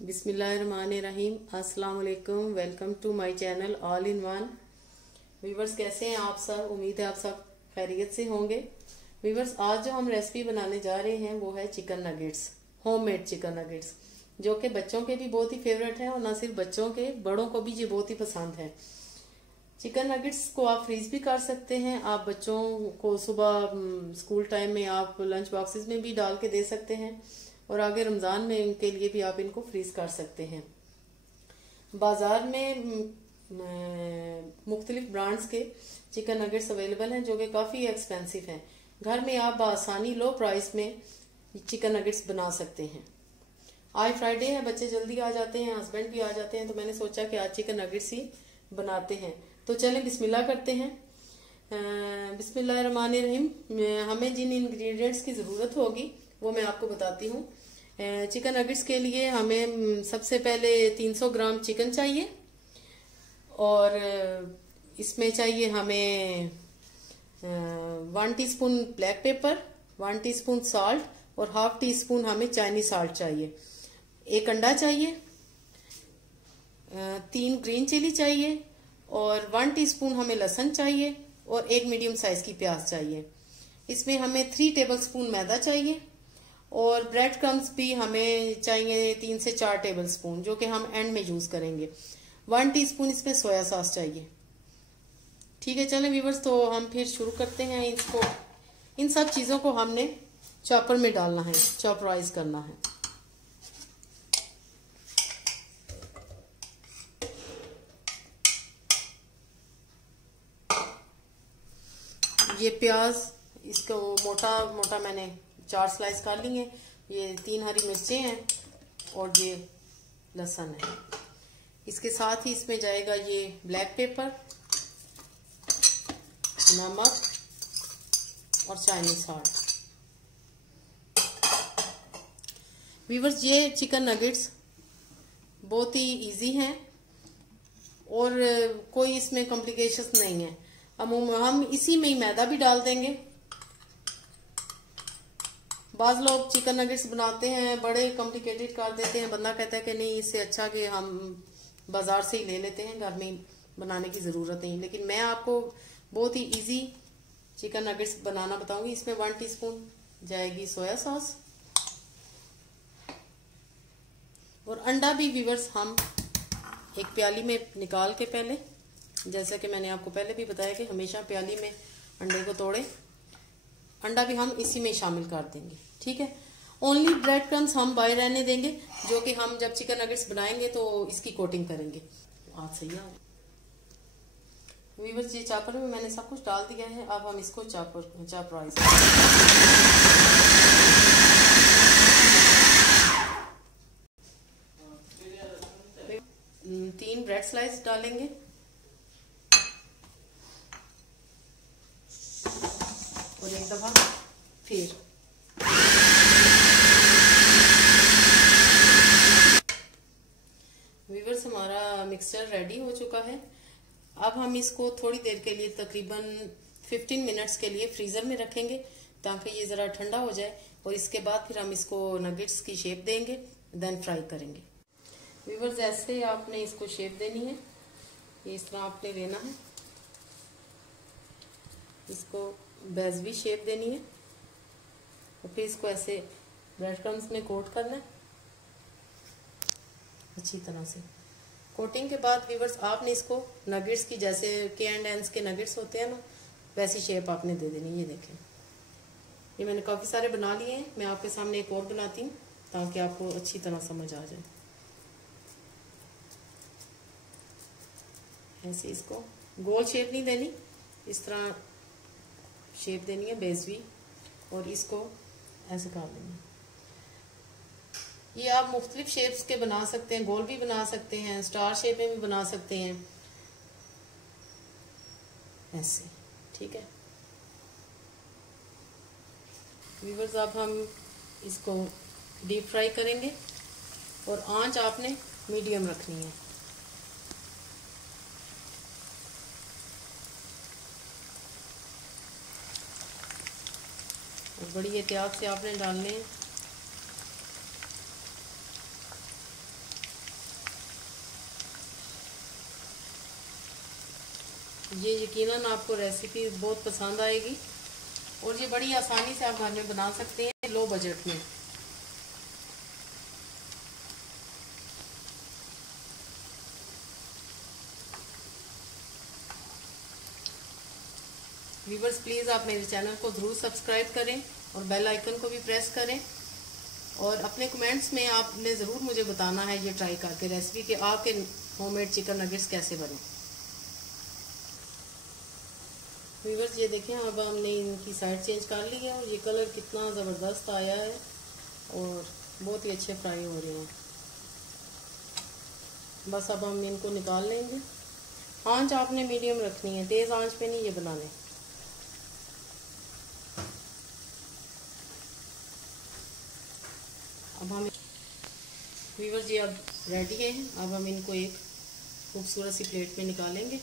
बिस्मिल्लाहिर्रहमानिर्रहीम। अस्सलाम वालेकुम। Welcome to my channel all in one. Viewers, कैसे हैं आप सब? उम्मीद है आप सब खैरियत से होंगे। व्यूवर्स, आज जो हम रेसिपी बनाने जा रहे हैं वो है chicken nuggets, homemade chicken nuggets, जो कि बच्चों के भी बहुत ही फेवरेट है और ना सिर्फ बच्चों के, बड़ों को भी ये बहुत ही पसंद है। चिकन नगेट्स को आप फ्रीज भी कर सकते हैं। आप बच्चों को सुबह स्कूल टाइम में आप लंच बॉक्सेस में भी डाल के दे सकते हैं और आगे रमजान में इनके लिए भी आप इनको फ्रीज कर सकते हैं। बाजार में मुख्तलिफ ब्रांड्स के चिकन नगेट्स अवेलेबल हैं जो कि काफ़ी एक्सपेंसिव हैं। घर में आप आसानी लो प्राइस में चिकन नगेट्स बना सकते हैं। आज फ्राइडे है, बच्चे जल्दी आ जाते हैं, हस्बैंड भी आ जाते हैं, तो मैंने सोचा कि आज चिकन नगेट्स ही बनाते हैं। तो चलें बिस्मिल्लाह करते हैं। बिस्मिल्लाहिर्रहमानिर्रहीम। हमें जिन इंग्रेडिएंट्स की ज़रूरत होगी वो मैं आपको बताती हूँ। चिकन नगेट्स के लिए हमें सबसे पहले 300 ग्राम चिकन चाहिए और इसमें चाहिए हमें 1 teaspoon black pepper, 1 teaspoon salt और हाफ टी स्पून हमें चाइनीज साल्ट चाहिए। 1 अंडा चाहिए, 3 ग्रीन चिली चाहिए और 1 टीस्पून हमें लहसुन चाहिए और 1 मीडियम साइज की प्याज चाहिए। इसमें हमें 3 टेबलस्पून मैदा चाहिए और ब्रेड क्रम्स भी हमें चाहिए 3 से 4 टेबलस्पून, जो कि हम एंड में यूज करेंगे। 1 टीस्पून इसमें सोया सॉस चाहिए। ठीक है, चलें व्यूवर्स, तो हम फिर शुरू करते हैं। इसको, इन सब चीजों को हमने चॉपर में डालना है, चॉपराइज करना है। ये प्याज, इसको मोटा मोटा मैंने 4 स्लाइस कर ली हैं। ये 3 हरी मिर्चें हैं और ये लहसुन है। इसके साथ ही इसमें जाएगा ये ब्लैक पेपर, नमक और चाइनीज सॉल्ट। व्यूअर्स, ये चिकन नगेट्स बहुत ही इजी हैं और कोई इसमें कॉम्प्लिकेशंस नहीं है। अब हम इसी में ही मैदा भी डाल देंगे। बाज लोग चिकन नगेट्स बनाते हैं, बड़े कॉम्प्लिकेटेड कर देते हैं। बंदा कहता है कि नहीं, इससे अच्छा कि हम बाजार से ही ले लेते हैं, घर में बनाने की जरूरत नहीं। लेकिन मैं आपको बहुत ही इजी चिकन नगेट्स बनाना बताऊंगी। इसमें 1 टीस्पून जाएगी सोया सॉस और अंडा भी व्यूअर्स हम एक प्याली में निकाल के, पहले जैसा कि मैंने आपको पहले भी बताया कि हमेशा प्याली में अंडे को तोड़े, अंडा भी हम इसी में शामिल कर देंगे। ठीक है, ओनली ब्रेड क्रम्स हम बाहर रहने देंगे, जो कि हम जब चिकन नगेट्स बनाएंगे तो इसकी कोटिंग करेंगे। आज सही है व्यूअर्स, ये चॉपर में मैंने सब कुछ डाल दिया है। अब हम इसको चॉपराइज 3 ब्रेड स्लाइस डालेंगे और एक दफा फिर व्यूअर्स, हमारा मिक्सचर रेडी हो चुका है। अब हम इसको थोड़ी देर के लिए, तकरीबन 15 मिनट्स के लिए फ्रीजर में रखेंगे ताकि ये जरा ठंडा हो जाए और इसके बाद फिर हम इसको नगेट्स की शेप देंगे, देन फ्राई करेंगे। व्यूअर्स, ऐसे आपने इसको शेप देनी है, ये इस तरह आपने लेना है। इसको बेज़वी शेप देनी है और फिर इसको ऐसे ब्रेड क्रम्स में कोट करना है अच्छी तरह से। कोटिंग के बाद व्यूअर्स, आपने इसको नगेट्स की, जैसे के एंड एंड्स के नगेट्स होते हैं ना, वैसी शेप आपने दे देनी। ये देखें, ये मैंने काफ़ी सारे बना लिए हैं। मैं आपके सामने एक और बनाती हूँ ताकि आपको अच्छी तरह समझ आ जाए। ऐसे इसको गोल शेप नहीं देनी, इस तरह शेप देनी है बेज़वी, और इसको ऐसे कर देना। ये आप मुख्तलिफ शेप्स के बना सकते हैं, गोल भी बना सकते हैं, स्टार शेप में भी बना सकते हैं, ऐसे। ठीक है व्यूअर्स, अब हम इसको डीप फ्राई करेंगे और आंच आपने मीडियम रखनी है। और बड़ी एहतियात से आपने डालने हैं। ये यकीनन आपको रेसिपी बहुत पसंद आएगी और ये बड़ी आसानी से आप घर में बना सकते हैं लो बजट में। व्यूवर्स प्लीज़ आप मेरे चैनल को ज़रूर सब्सक्राइब करें और बेल आइकन को भी प्रेस करें और अपने कमेंट्स में आपने ज़रूर मुझे बताना है ये ट्राई करके रेसिपी कि आपके होममेड चिकन नगेट्स कैसे बने। व्यूवर्स ये देखें, अब हमने इनकी साइड चेंज कर ली है और ये कलर कितना ज़बरदस्त आया है और बहुत ही अच्छे फ्राई हो रहे हैं। बस अब हम इनको निकाल लेंगे। आंच आपने मीडियम रखनी है, तेज़ आंच पे नहीं ये बनाने। अब हम व्यूवर्स ये अब रेडी है। अब हम इनको एक खूबसूरत सी प्लेट में निकालेंगे।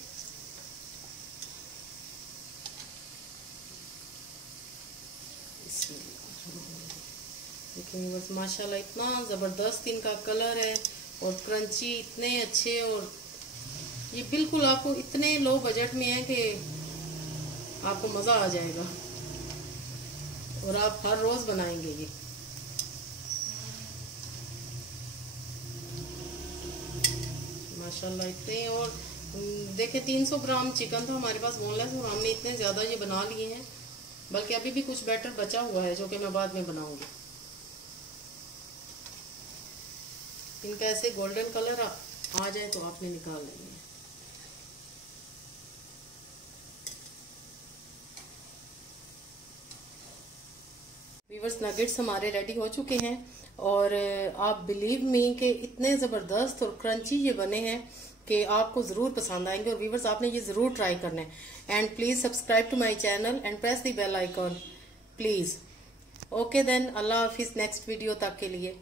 देखिए व्यूवर्स माशाल्लाह इतना ज़बरदस्त इनका कलर है और क्रंची इतने अच्छे, और ये बिल्कुल आपको इतने लो बजट में है कि आपको मज़ा आ जाएगा और आप हर रोज़ बनाएंगे ये। माशाल्लाह इतने, और देखिए 300 ग्राम चिकन था हमारे पास बोनलेस और हमने इतने ज़्यादा ये बना लिए हैं, बल्कि अभी भी कुछ बैटर बचा हुआ है जो कि मैं बाद में बनाऊंगी। इनका ऐसे गोल्डन कलर आ जाए तो आपने निकाल लेंगे। व्यूवर्स नगेट्स हमारे रेडी हो चुके हैं और आप बिलीव मी कि इतने ज़बरदस्त और क्रंची ये बने हैं कि आपको ज़रूर पसंद आएंगे। और व्यूवर्स आपने ये ज़रूर ट्राई करना है। And please subscribe to my channel and press the bell icon please. Okay then, अल्लाह हाफिज़। नेक्स्ट वीडियो तक के लिए।